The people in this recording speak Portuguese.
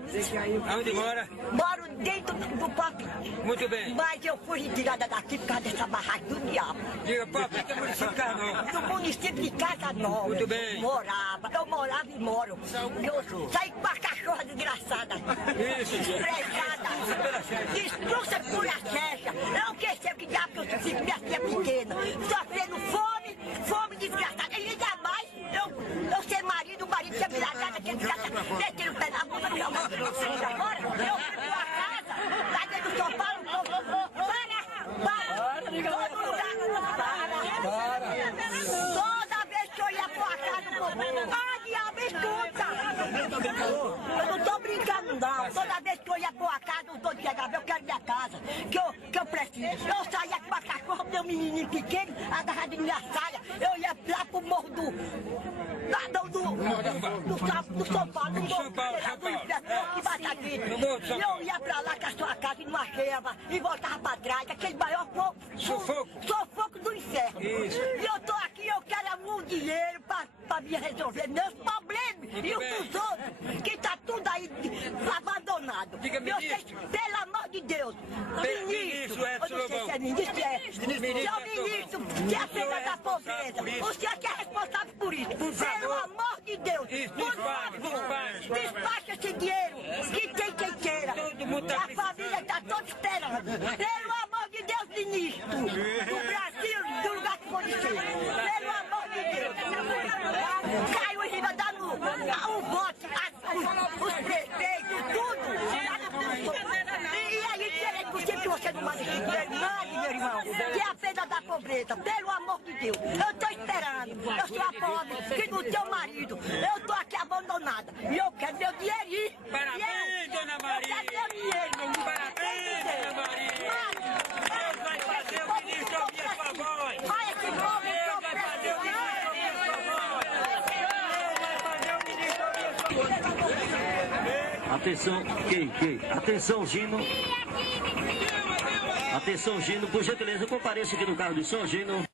Paulo. Aonde mora? Moro dentro do Papi. Muito bem. Mas eu fui retirada daqui por causa dessa barraca do diabo. Diga, Papi, que é município de Carnão. No município de Casa Nova. Muito bem. Eu morava e moro. Eu saí com uma cachorra desgraçada. Isso. Desprezada. Expulsa por a checha. Eu não sei que diabo que eu fiz minha filha pequena. Sofrendo fome desgraçada. E ainda mais, eu ser marido, o marido tinha virado aquele cara, metendo o pé na bunda do meu marido. Agora, eu fui pra casa, lá dentro do São Paulo, toda vez que eu ia pra casa, diabo, escuta! Eu não tô brincando, não. Toda vez que eu ia pra casa, não tô chegando, eu quero minha casa, que eu preciso. Eu saía com a cachorra, meu menininho pequeno, agarrado em minha saia, eu ia lá pro morro do São Paulo, do inferno, que bate aqui. Eu ia pra lá com a sua casa e não achava, e voltava pra trás, aquele maior sufoco do inferno. Isso. E eu tô aqui, eu quero muito dinheiro pra me resolver meus problemas e os dos outros, que tá tudo aí abandonado. Diga, ministro. Pelo amor de Deus, ministro, Edson eu não sei se é ministro, seu ministro, que é a pena da pobreza, o senhor que é responsável por isso. Pelo amor de Deus, por favor, despacha esse dinheiro, que tem quem queira. A família está toda esperando. Pelo amor de Deus, ministro, do Brasil, do lugar que for de ser. Pelo amor de Deus. Caiu em cima da o voto, os prefeitos, tudo. E aí, direito possível que você não manda meu irmão, que é a pena da pobreza, pelo amor de Deus. Eu estou esperando, eu sou a pobre, que do teu marido, eu estou aqui abandonada, e eu quero meu dinheirinho. Parabéns, dona Maria! Eu quero meu dinheiro. Parabéns, dona Maria! Deus vai fazer o ministro ouvir a sua voz! Olha esse povo, Deus vai fazer o ministro ouvir a sua voz! Deus vai fazer o ministro ouvir a sua voz! Atenção, atenção, Gino. Atenção, Gino, por gentileza, compareça aqui no carro de som, Gino.